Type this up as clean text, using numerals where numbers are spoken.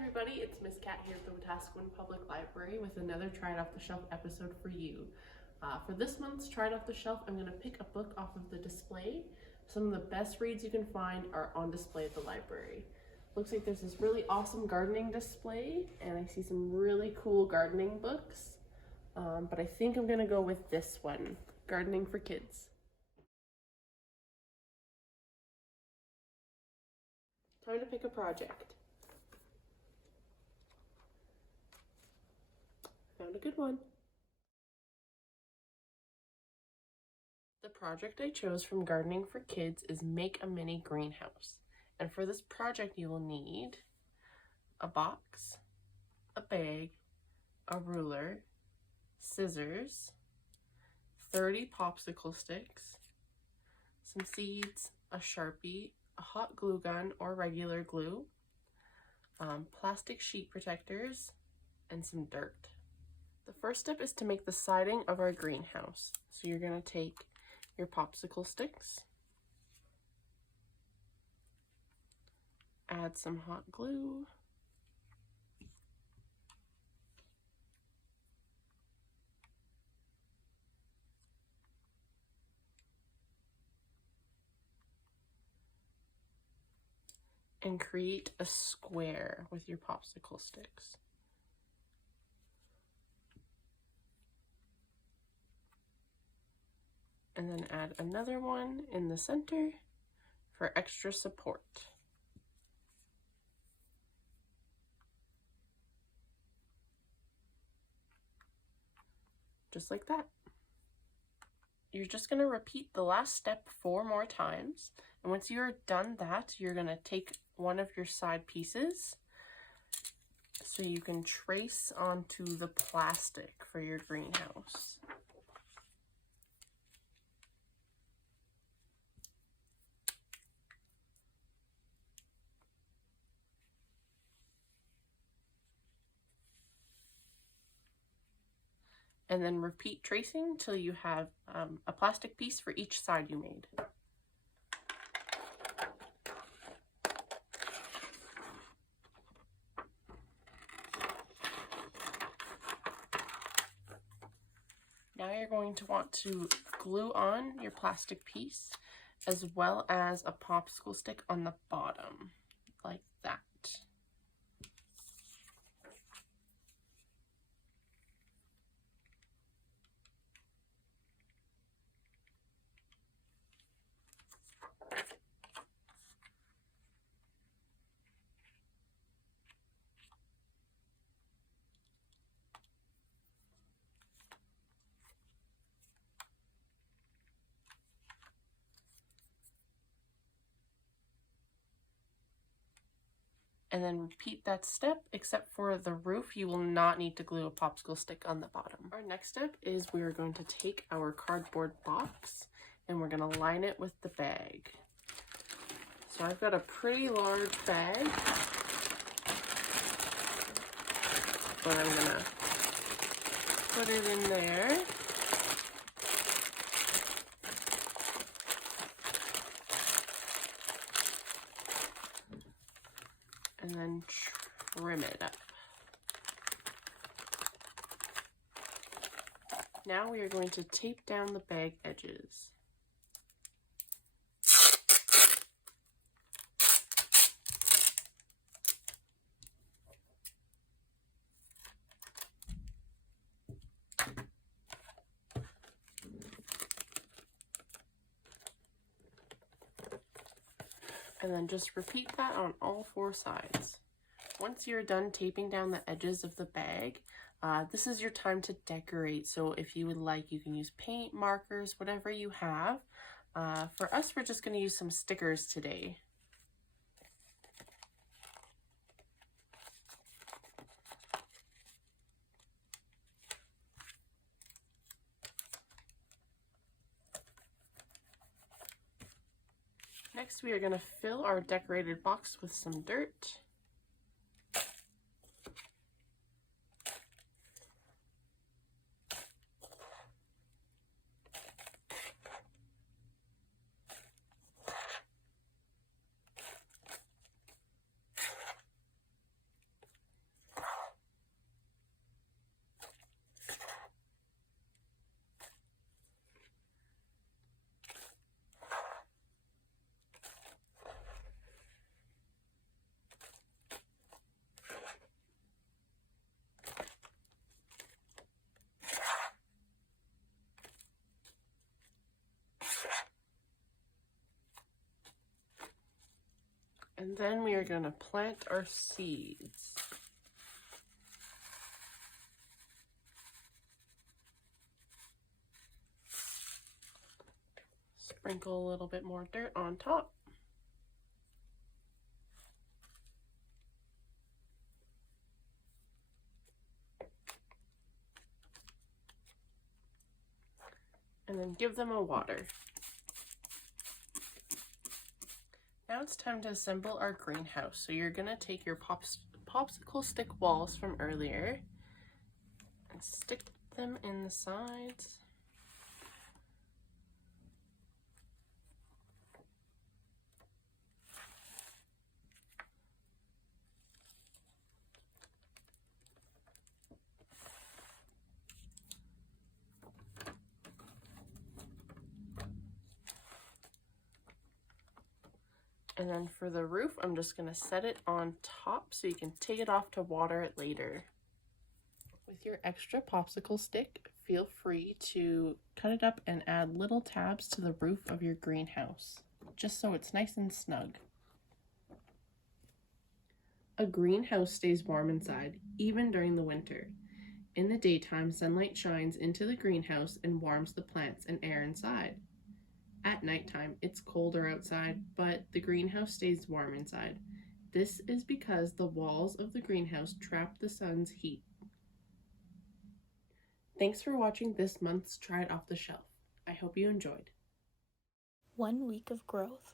everybody, it's Miss Cat here at the Wetaskiwin Public Library with another Try It Off the Shelf episode for you. For this month's Try It Off the Shelf, I'm going to pick a book off of the display. Some of the best reads you can find are on display at the library. Looks like there's this really awesome gardening display, and I see some really cool gardening books. But I think I'm going to go with this one, Gardening for Kids. Time to pick a project. Found a good one. The project I chose from Gardening for Kids is Make a Mini Greenhouse. And for this project you will need a box, a bag, a ruler, scissors, 30 popsicle sticks, some seeds, a Sharpie, a hot glue gun or regular glue, plastic sheet protectors, and some dirt. The first step is to make the siding of our greenhouse. So you're going to take your popsicle sticks, add some hot glue, and create a square with your popsicle sticks. And then add another one in the center for extra support. Just like that. You're just going to repeat the last step 4 more times. And once you're done that, you're going to take one of your side pieces so you can trace onto the plastic for your greenhouse. And then repeat tracing till you have a plastic piece for each side you made. Now you're going to want to glue on your plastic piece as well as a popsicle stick on the bottom, like that. And then repeat that step, except for the roof, you will not need to glue a popsicle stick on the bottom. Our next step is we are going to take our cardboard box and we're going to line it with the bag. So I've got a pretty large bag, but I'm going to put it in there. And then trim it up. Now we are going to tape down the bag edges. And then just repeat that on all 4 sides. Once you're done taping down the edges of the bag, this is your time to decorate. So if you would like, you can use paint, markers, whatever you have. For us, we're just going to use some stickers today. Next, we are going to fill our decorated box with some dirt. And then we are going to plant our seeds. Sprinkle a little bit more dirt on top. And then give them a water. Now it's time to assemble our greenhouse. So you're gonna take your popsicle stick walls from earlier and stick them in the sides. And then for the roof, I'm just gonna set it on top so you can take it off to water it later. With your extra popsicle stick, feel free to cut it up and add little tabs to the roof of your greenhouse, just so it's nice and snug. A greenhouse stays warm inside, even during the winter. In the daytime, sunlight shines into the greenhouse and warms the plants and air inside. At nighttime, it's colder outside, but the greenhouse stays warm inside. This is because the walls of the greenhouse trap the sun's heat. Thanks for watching this month's Try It Off the Shelf. I hope you enjoyed. 1 week of growth.